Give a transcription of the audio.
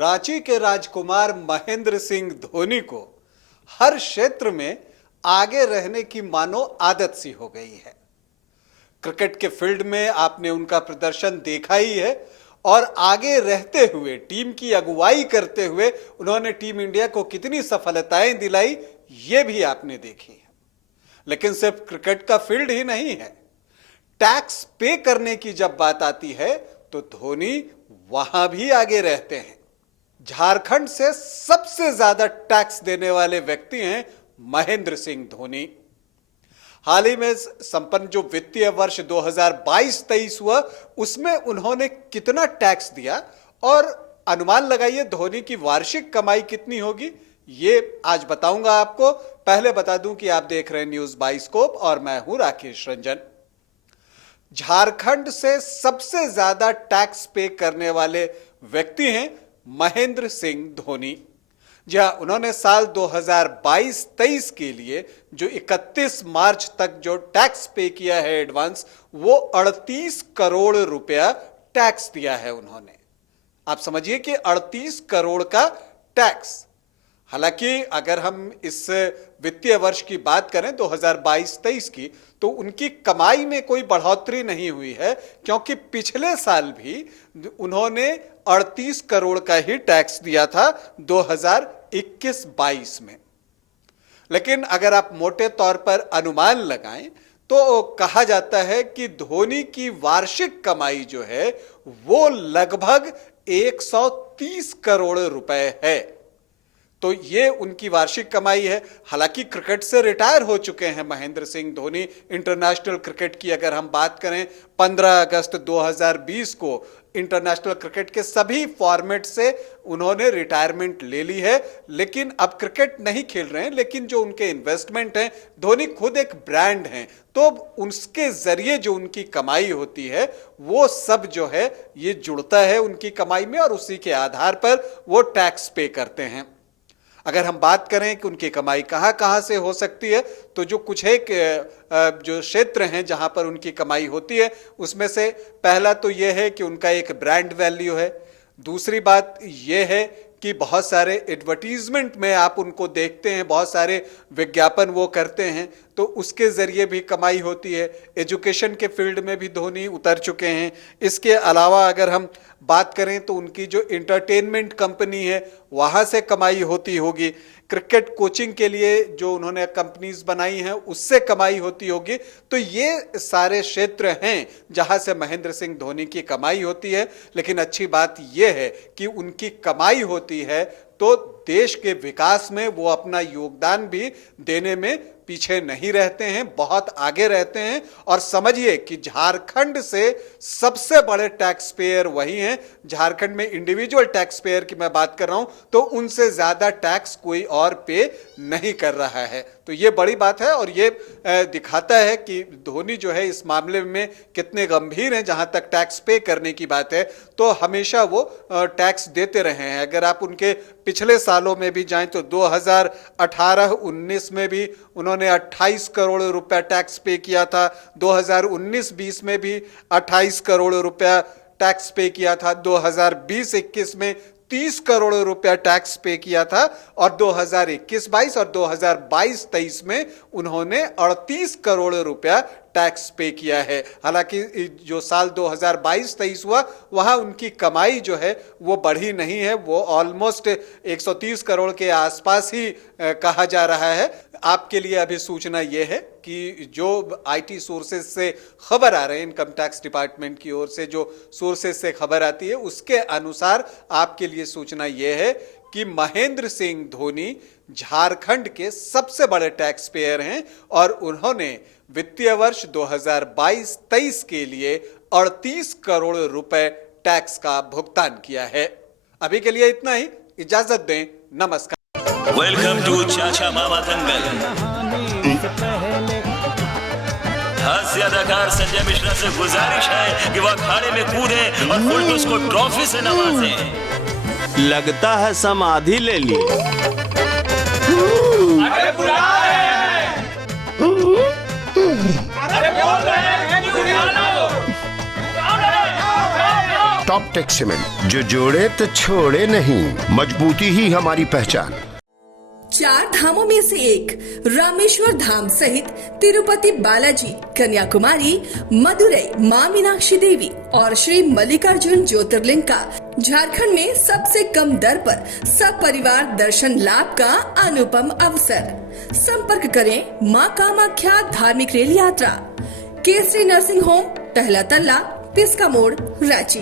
रांची के राजकुमार महेंद्र सिंह धोनी को हर क्षेत्र में आगे रहने की मानो आदत सी हो गई है। क्रिकेट के फील्ड में आपने उनका प्रदर्शन देखा ही है और आगे रहते हुए टीम की अगुवाई करते हुए उन्होंने टीम इंडिया को कितनी सफलताएं दिलाई ये भी आपने देखी है। लेकिन सिर्फ क्रिकेट का फील्ड ही नहीं है, टैक्स पे करने की जब बात आती है तो धोनी वहां भी आगे रहते हैं। झारखंड से सबसे ज्यादा टैक्स देने वाले व्यक्ति हैं महेंद्र सिंह धोनी। हाल ही में संपन्न जो वित्तीय वर्ष 2022-23 हुआ उसमें उन्होंने कितना टैक्स दिया और अनुमान लगाइए धोनी की वार्षिक कमाई कितनी होगी, ये आज बताऊंगा आपको। पहले बता दूं कि आप देख रहे हैं न्यूज बाइस्कोप और मैं हूं राकेश रंजन। झारखंड से सबसे ज्यादा टैक्स पे करने वाले व्यक्ति हैं महेंद्र सिंह धोनी। जहां उन्होंने साल 2022-23 के लिए जो 31 मार्च तक जो टैक्स पे किया है एडवांस, वो 38 करोड़ रुपया टैक्स दिया है उन्होंने। आप समझिए कि 38 करोड़ का टैक्स। हालांकि अगर हम इस वित्तीय वर्ष की बात करें 2022-23 की, तो उनकी कमाई में कोई बढ़ोतरी नहीं हुई है, क्योंकि पिछले साल भी उन्होंने 38 करोड़ का ही टैक्स दिया था 2021-22 में। लेकिन अगर आप मोटे तौर पर अनुमान लगाएं तो कहा जाता है कि धोनी की वार्षिक कमाई जो है वो लगभग 130 करोड़ रुपए है। तो ये उनकी वार्षिक कमाई है। हालांकि क्रिकेट से रिटायर हो चुके हैं महेंद्र सिंह धोनी। इंटरनेशनल क्रिकेट की अगर हम बात करें, 15 अगस्त 2020 को इंटरनेशनल क्रिकेट के सभी फॉर्मेट से उन्होंने रिटायरमेंट ले ली है। लेकिन अब क्रिकेट नहीं खेल रहे हैं, लेकिन जो उनके इन्वेस्टमेंट हैं, धोनी खुद एक ब्रांड हैं, तो उसके जरिए जो उनकी कमाई होती है वो सब जो है ये जुड़ता है उनकी कमाई में और उसी के आधार पर वो टैक्स पे करते हैं। अगर हम बात करें कि उनकी कमाई कहां कहां से हो सकती है, तो जो कुछ एक जो क्षेत्र हैं जहां पर उनकी कमाई होती है, उसमें से पहला तो यह है कि उनका एक ब्रांड वैल्यू है। दूसरी बात यह है कि बहुत सारे एडवर्टीजमेंट में आप उनको देखते हैं, बहुत सारे विज्ञापन वो करते हैं, तो उसके जरिए भी कमाई होती है। एजुकेशन के फील्ड में भी धोनी उतर चुके हैं। इसके अलावा अगर हम बात करें तो उनकी जो इंटरटेनमेंट कंपनी है वहाँ से कमाई होती होगी। क्रिकेट कोचिंग के लिए जो उन्होंने कंपनीज बनाई हैं उससे कमाई होती होगी। तो ये सारे क्षेत्र हैं जहां से महेंद्र सिंह धोनी की कमाई होती है। लेकिन अच्छी बात यह है कि उनकी कमाई होती है तो देश के विकास में वो अपना योगदान भी देने में पीछे नहीं रहते हैं, बहुत आगे रहते हैं। और समझिए कि झारखंड से सबसे बड़े टैक्स पेयर वही हैं। झारखंड में इंडिविजुअल टैक्स पेयर की मैं बात कर रहा हूं तो उनसे ज्यादा टैक्स कोई और पे नहीं कर रहा है। तो ये बड़ी बात है और ये दिखाता है कि धोनी जो है इस मामले में कितने गंभीर हैं। जहां तक टैक्स पे करने की बात है तो हमेशा वो टैक्स देते रहे हैं। अगर आप उनके पिछले सालों में भी जाएं तो 2018-19 में भी उन्होंने 28 करोड़ रुपया टैक्स पे किया था। 2019-20 में भी 28 करोड़ रुपया टैक्स पे किया था। 2020-21 में 30 करोड़ रुपया टैक्स पे किया था और 2021-22 और 2022-23 में उन्होंने 38 करोड़ रुपया टैक्स पे किया है। हालांकि जो साल 2022-23 हुआ वहां उनकी कमाई जो है वो बढ़ी नहीं है, वो ऑलमोस्ट 130 करोड़ के आसपास ही कहा जा रहा है। आपके लिए अभी सूचना यह है कि जो आईटी सोर्सेज से खबर आ रहे हैं, इनकम टैक्स डिपार्टमेंट की ओर से जो सोर्सेज से खबर आती है उसके अनुसार आपके लिए सूचना यह है कि महेंद्र सिंह धोनी झारखंड के सबसे बड़े टैक्स पेयर हैं और उन्होंने वित्तीय वर्ष 2022-23 के लिए 38 करोड़ रुपए टैक्स का भुगतान किया है। अभी के लिए इतना ही, इजाजत दें, नमस्कार। वेलकम टू चाचा मामा दंगल। हास्य अदाकार संजय मिश्रा से गुजारिश है कि वह अखाड़े में कूदे और फुलटूस को ट्रॉफी से नवाजे। लगता है समाधि ले ली। अरे बुला रहे हैं। अरे बोल रहे हैं कि बुला लो। टॉप टेक सीमेंट, जो जोड़े तो छोड़े नहीं, मजबूती ही हमारी पहचान। 4 धामों में से एक रामेश्वर धाम सहित तिरुपति बालाजी, कन्याकुमारी, मदुरई माँ मीनाक्षी देवी और श्री मल्लिकार्जुन ज्योतिर्लिंग का झारखंड में सबसे कम दर पर सब परिवार दर्शन लाभ का अनुपम अवसर। संपर्क करें माँ कामाख्या धार्मिक रेल यात्रा, केसरी नर्सिंग होम, पहला तल्ला, पिस्का मोड़, रांची।